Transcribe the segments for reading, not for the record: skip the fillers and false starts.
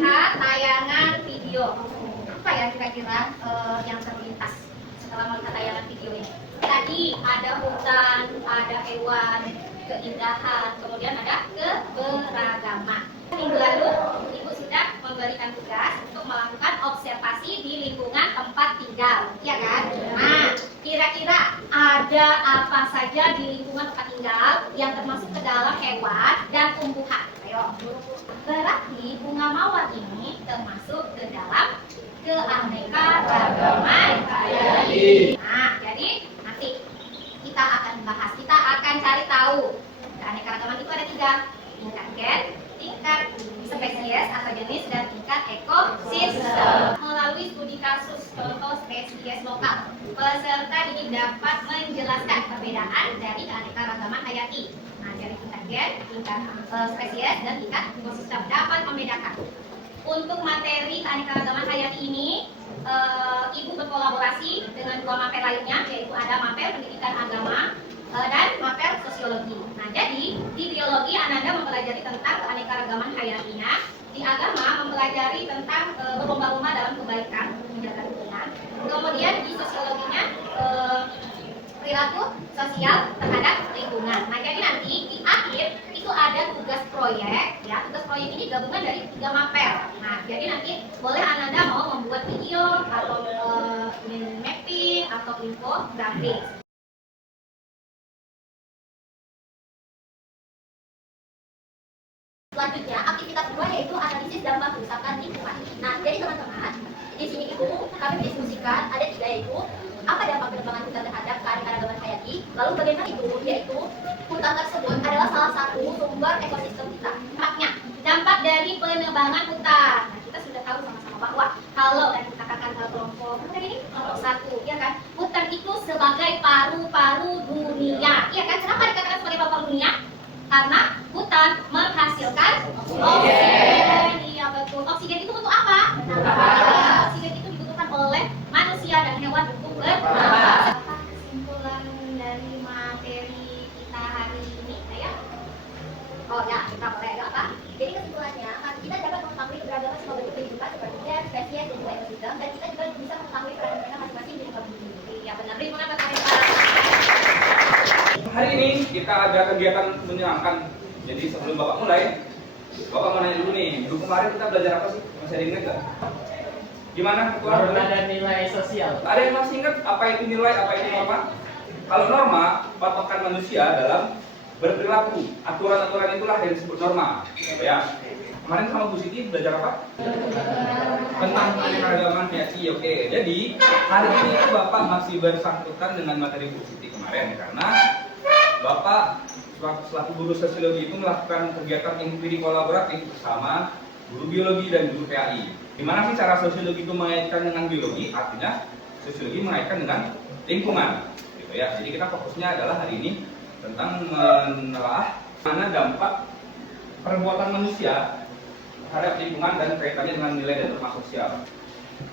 melihat tayangan video. Apa ya kira-kira yang terlintas setelah melihat tayangan video ini? Tadi ada hutan, ada hewan, keindahan, kemudian ada keberagaman. Minggu lalu, Ibu sudah memberikan tugas untuk melakukan observasi di lingkungan tempat tinggal, ya kan? Nah, kira-kira ada apa saja di lingkungan tempat tinggal yang termasuk ke dalam hewan dan tumbuhan? Ayo. Berarti bunga mawar ini termasuk ke dalam keanekaragaman hayati. Nah, jadi nanti kita akan bahas, kita akan cari tahu keanekaragaman itu ada 3, tingkat gen, tingkat spesies atau jenis, dan tingkat ekosistem. Melalui studi kasus contoh spesies lokal, peserta ini dapat menjelaskan perbedaan dari keanekaragaman hayati. Nah, dari tingkat gen, tingkat spesies, dan tingkat ekosistem dapat membedakan. Untuk materi keanekaragaman hayati ini, Ibu berkolaborasi dengan 2 mapel lainnya, yaitu ada mapel pendidikan agama dan mapel sosiologi. Nah, jadi di biologi Ananda mempelajari tentang keanekaragaman hayatinya, di agama mempelajari tentang berlomba-lomba dalam kebaikan, menjaga lingkungan. Kemudian di sosiologinya perilaku sosial terhadap lingkungan. Nah, jadi nanti di akhir itu ada tugas proyek, ya. Tugas proyek ini gabungan dari 3 mapel. Nah, jadi nanti boleh Ananda mau membuat video atau mapping atau infografis. Selanjutnya, aktivitas kedua yaitu analisis dampak kerusakan lingkungan. Nah, jadi teman-teman, di sini itu kami mendiskusikan ada 3, yaitu apa dampak penebangan hutan terhadap keanekaragaman hayati, lalu bagaimana itu, yaitu hutan tersebut adalah salah satu sumber ekosistem kita. Dampak dari penebangan hutan. Nah, kita sudah tahu sama-sama bahwa kalau dan kita katakan kelompok ini kelompok 1, ya kan, hutan itu sebagai paru-paru dunia, ya kan? Kenapa dikatakan sebagai paru-paru dunia? Karena hutan menghasilkan oksigen. Iya betul. Oksigen itu untuk apa? Oksigen itu dibutuhkan oleh manusia dan hewan untuk bernafas. Apa kesimpulan dari materi kita hari ini? Ayo. Oh ya, kita boleh apa? Jadi kesimpulannya, kita dapat mengetahui keberagaman semua bentuk kehidupan seperti gen, spesies, dan juga ekosistem, dan kita juga bisa mengetahui peran mereka masing-masing di lingkungan bumi. Iya benar. Bagaimana kata Hari ini kita ada kegiatan menyenangkan. Jadi sebelum Bapak mulai, Bapak mau nanya dulu nih, minggu kemarin kita belajar apa sih? Masih ada yang ingat nggak? Gimana? Norma dan nilai sosial. Ada yang masih ingat apa itu nilai, apa itu norma? Kalau norma, patokan manusia dalam berperilaku. Aturan-aturan itulah yang disebut norma. Ya. Kemarin sama Bu Siti belajar apa? Tentang keanekaragaman hayati. Oke. Jadi hari ini Bapak masih bersangkutan dengan materi Bu Siti kemarin karena Bapak selaku guru sosiologi itu melakukan kegiatan empiri kolaboratif bersama guru biologi dan guru PAI. Gimana sih cara sosiologi itu mengaitkan dengan biologi? Artinya sosiologi mengaitkan dengan lingkungan, gitu ya. Jadi kita fokusnya adalah hari ini tentang menelaah mana dampak perbuatan manusia terhadap lingkungan dan kaitannya dengan nilai dan norma sosial.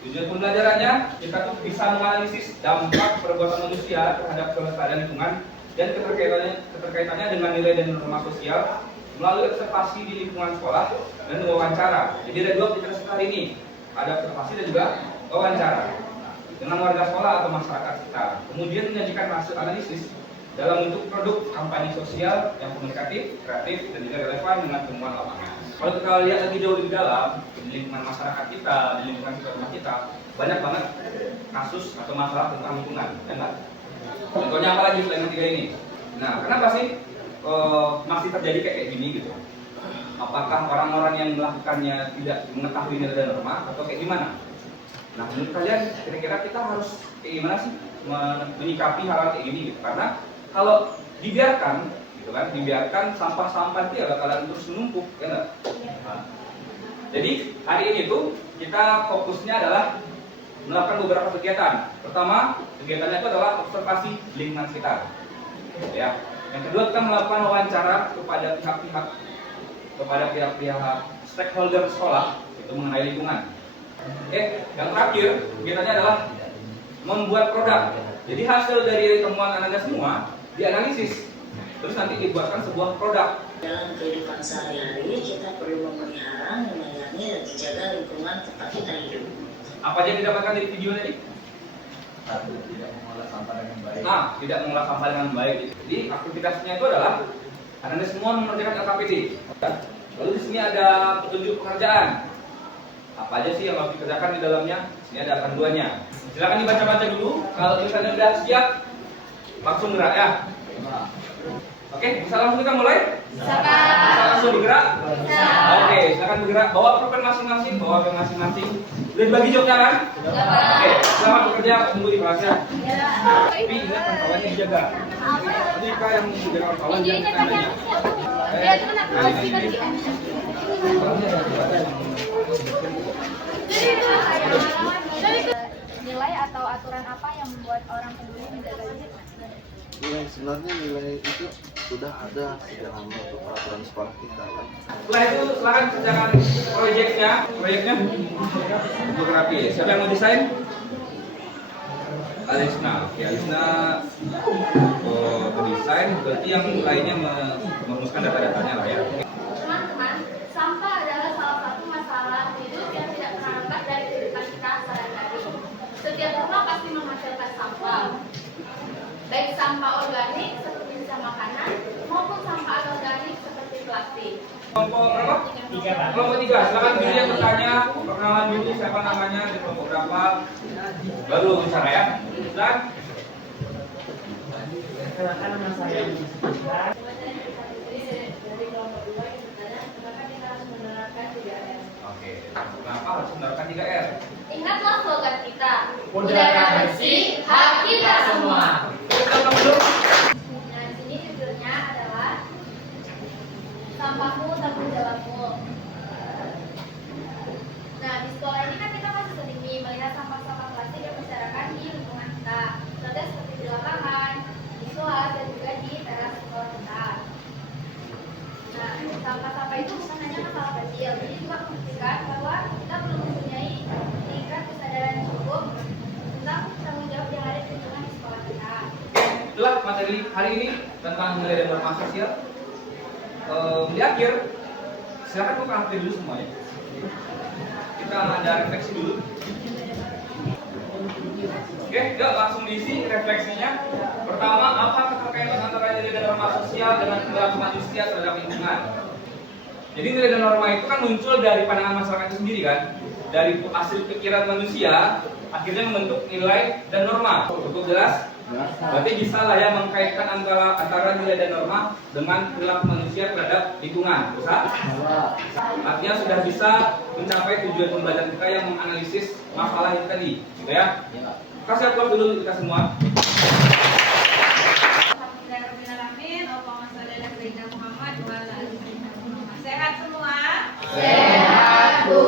Tujuan pembelajarannya kita tuh bisa menganalisis dampak perbuatan manusia terhadap kelestarian lingkungan dan keterkaitannya dengan nilai dan norma sosial melalui observasi di lingkungan sekolah dan wawancara. Jadi ada 2 aktivitas hari ini, ada observasi dan juga wawancara dengan warga sekolah atau masyarakat sekitar. Kemudian menyajikan hasil analisis dalam bentuk produk kampanye sosial yang komunikatif, kreatif, dan juga relevan dengan temuan lapangan. Kalau kita lihat lebih jauh di dalam, di lingkungan masyarakat kita, di lingkungan sekitar rumah kita, banyak banget kasus atau masalah tentang lingkungan, ya enggak? Contohnya apa lagi selain 3 ini? Nah, kenapa sih masih terjadi kayak gini gitu? Apakah orang-orang yang melakukannya tidak mengetahui nilai dan norma atau kayak gimana? Nah, menurut kalian kira-kira kita harus kayak gimana sih menyikapi hal kayak gini gitu? Karena kalau dibiarkan, gitu kan, dibiarkan sampah-sampah itu ya bakalan terus menumpuk, ya enggak? Nah, jadi hari ini tuh kita fokusnya adalah melakukan beberapa kegiatan. Pertama, kegiatannya itu adalah observasi lingkungan sekitar. Ya. Yang kedua, kita melakukan wawancara kepada pihak-pihak stakeholder sekolah itu mengenai lingkungan. Yang terakhir, kegiatannya adalah membuat produk. Jadi hasil dari temuan Anda semua dianalisis, terus nanti dibuatkan sebuah produk. Dalam kehidupan sehari-hari kita perlu memelihara, menyayangi ini dijaga lingkungan tempat kita hidup. Apa aja yang didapatkan dari video tadi? Satu, tidak mengolah sampah dengan baik. Nah, tidak mengolah sampah dengan baik. Jadi aktivitasnya itu adalah Anda semua mengerjakan LKPD. Lalu di sini ada petunjuk pekerjaan. Apa aja sih yang harus dikerjakan di dalamnya? Sini ada panduannya. Silakan dibaca-baca dulu. Kalau tulisannya sudah siap, langsung gerak ya. Oke, bisa langsung kita mulai? Bisa langsung bergerak? Oke, silakan bergerak. Bawa pulpen masing-masing, bawa pen masing-masing. Udah dibagi jobnya kan? Oke, selamat bekerja, tunggu di kelas ya. Tapi ingat kawan-kawannya dijaga. Jadi Kak yang menjaga kawan jangan tekanannya. Nilai atau aturan apa yang membuat orang peduli menjaga lingkungan? Sebenarnya nilai itu sudah ada sejak lama untuk peraturan sekolah kita kan. Setelah itu silakan kerjakan proyeknya geografi. Siapa yang mau desain? Alisna. Oke, Alisna desain, berarti yang lainnya merumuskan data-datanya lah ya. Teman-teman, sampah adalah salah satu masalah hidup yang tidak pernah lepas dari kehidupan kita sehari-hari. Setiap rumah pasti menghasilkan sampah, baik sampah organik seperti sisa makanan maupun sampah anorganik seperti plastik. Kelompok berapa? 3. Kelompok 3. Silakan dulu yang bertanya, perkenalan dulu siapa namanya, di kelompok berapa, baru bicara ya. Silakan. Silakan nama saya disebutkan. Oke. Kenapa harus menerapkan 3R? Ingatlah slogan kita, Udara bersih, hak kita semua. Kita dulu. Nah, di sini judulnya adalah sampahmu tanggung jawabmu. Nah, di sekolah ini kan kita masih sering nih melihat sampah-sampah plastik yang berserakan di lingkungan kita, contohnya seperti di lapangan, di kelas, dan juga di teras sekolah kita. Nah, sampah-sampah itu bukan hanya masalah kecil, jadi juga membuktikan bahwa kita belum mempunyai tingkat kesadaran yang cukup tentang tanggung jawab yang ada di lingkungan di sekolah kita. Itulah materi hari ini tentang nilai dan norma sosial. Di akhir, silakan buka HP dulu semuanya. Kita ada refleksi dulu. Oke, yuk langsung diisi refleksinya. Pertama, apa keterkaitan antara nilai dan norma sosial dengan perilaku manusia terhadap lingkungan? Jadi nilai dan norma itu kan muncul dari pandangan masyarakat itu sendiri kan, dari hasil pikiran manusia, akhirnya membentuk nilai dan norma. Cukup jelas? Berarti bisa lah ya mengkaitkan antara nilai dan norma dengan perilaku manusia terhadap lingkungan. Bisa? Artinya sudah bisa mencapai tujuan pembelajaran kita yang menganalisis masalah itu tadi, gitu ya? Kasih aplaus dulu kita semua. Sehat semua? Sehat, Bu.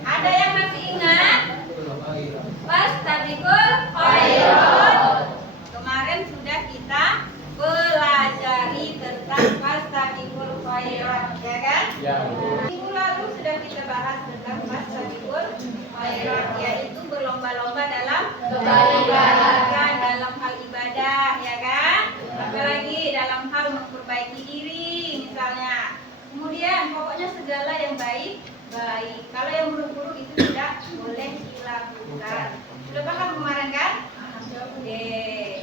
Ada yang masih ingat? Fastabiqul khairat. Kemarin sudah kita pelajari tentang fastabiqul khairat, ya kan? Ya. Minggu lalu sudah kita bahas tentang fastabiqul khairat, yaitu berlomba-lomba dalam kebaikan, dalam hal ibadah, ya kan? Apalagi dalam hal memperbaiki diri, misalnya. Kemudian pokoknya segala yang baik. Kalau yang buruk-buruk itu tidak boleh dilakukan. Sudah paham kemarin kan? Oke.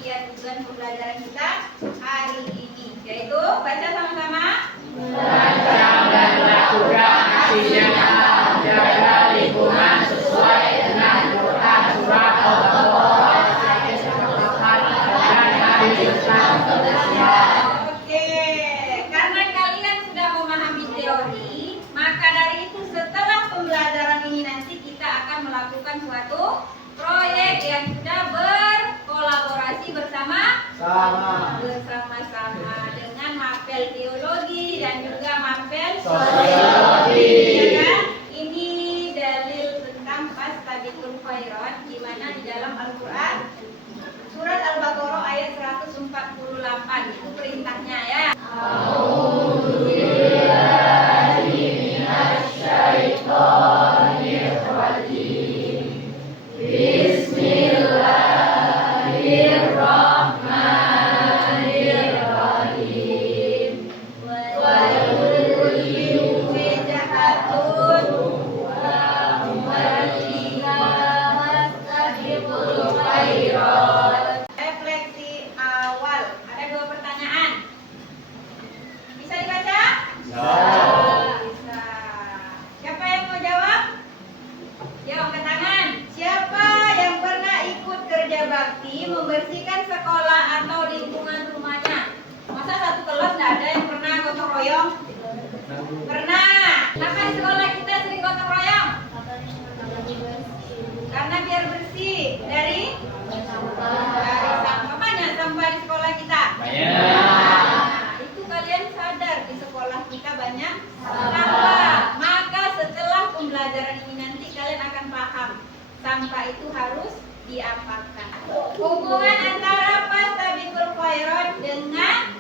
Ya, tujuan pembelajaran kita hari ini yaitu baca sama-sama. Dan lakukan aksi nyata menjaga lingkungan sesuai dengan Quran surat Al-Baqarah dan hadis tentang kebersihan. Oke, karena kalian sudah memahami teori, maka dari itu setelah pembelajaran ini nanti kita akan melakukan suatu proyek yang sudah berkolaborasi bersama-sama dengan mapel teologi dan juga mapel sosiologi. Ya kan? Ini dalil tentang fastabiqul khairat di mana di dalam Al-Qur'an surat Al-Baqarah ayat 148 itu perintahnya ya. Sampah. Maka setelah pembelajaran ini nanti kalian akan paham sampah itu harus diapakan. Hubungan antara Fastabiqul Khairat dengan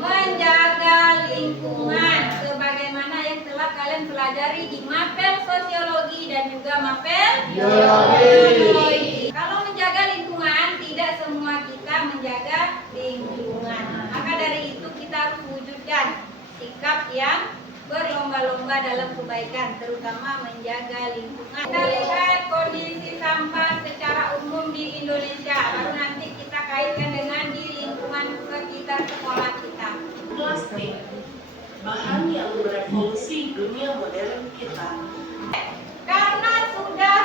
menjaga lingkungan sebagaimana yang telah kalian pelajari di mapel sosiologi dan juga mapel biologi. Kalau menjaga lingkungan, tidak semua kita menjaga lingkungan. Maka dari itu kita harus wujudkan sikap yang berlomba-lomba dalam kebaikan, terutama menjaga lingkungan. Kita lihat kondisi sampah secara umum di Indonesia, baru nanti kita kaitkan dengan di lingkungan sekitar sekolah kita. Plastik, bahan yang merevolusi dunia modern kita. Karena sudah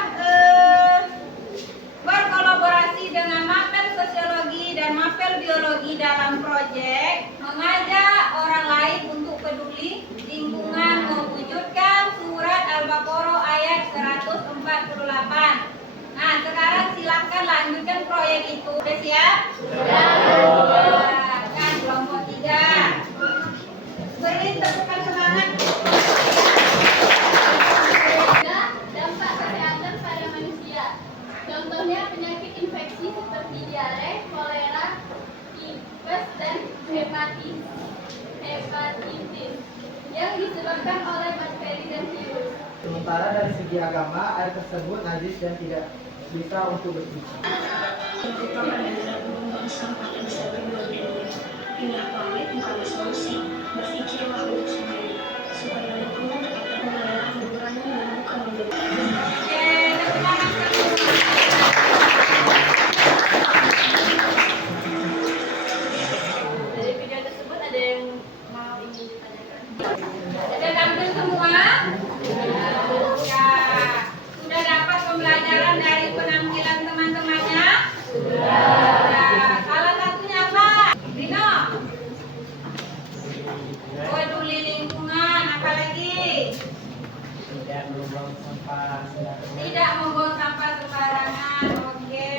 berkolaborasi dengan mapel sosiologi dan mapel biologi dalam proyek mengajak orang lain untuk peduli lingkungan mewujudkan surat Al-Baqarah ayat 148. Nah, sekarang silakan lanjutkan proyek itu. Sudah siap? Sudah. Kan kelompok 3. Beri tepukan semangat. Dampak kesehatan pada manusia. Contohnya penyakit infeksi seperti diare, kolera, tipes, dan hepatitis yang disebabkan oleh bakteri dan virus. Sementara dari segi agama, air tersebut najis dan tidak bisa untuk bersuci. Merupakan adalah gelombang sampah yang bisa berbuat. Pindah pamit bukanlah solusi. Berpikirlah untuk sendiri supaya lingkungan dapat terkelola mengurangi dan bukan menjadi. Dari video tersebut ada yang mau ingin ditanyakan? Sudah tampil semua? Ya. Sudah dapat pembelajaran dari penampilan teman-temannya? Sudah. Salah satunya apa? Rino? Peduli lingkungan, apalagi? Tidak membuang sampah sembarangan. Tidak membuang sampah sembarangan. Oke.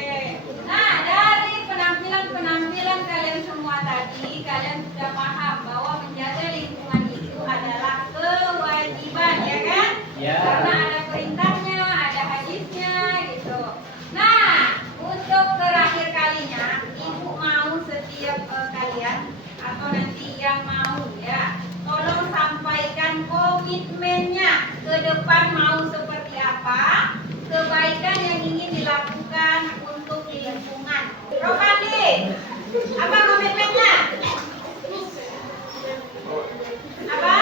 Nah, dari penampilan kalian semua tadi, kalian sudah paham bahwa menjaga lingkungan itu adalah kewajiban, ya kan? Ya. Karena ada perintahnya, ada hadisnya, gitu. Nah, untuk terakhir kalinya, ibu mau setiap kalian atau nanti yang mau ya, tolong sampaikan komitmennya ke depan mau seperti apa, kebaikan yang ingin dilakukan untuk lingkungan. Rokandi, apa komitmennya? Apa?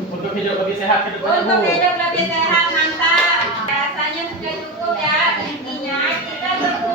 Untuk hidup lebih sehat ke depan. Untuk hidup lebih sehat, mantap. Rasanya sudah cukup ya. Intinya kita berdua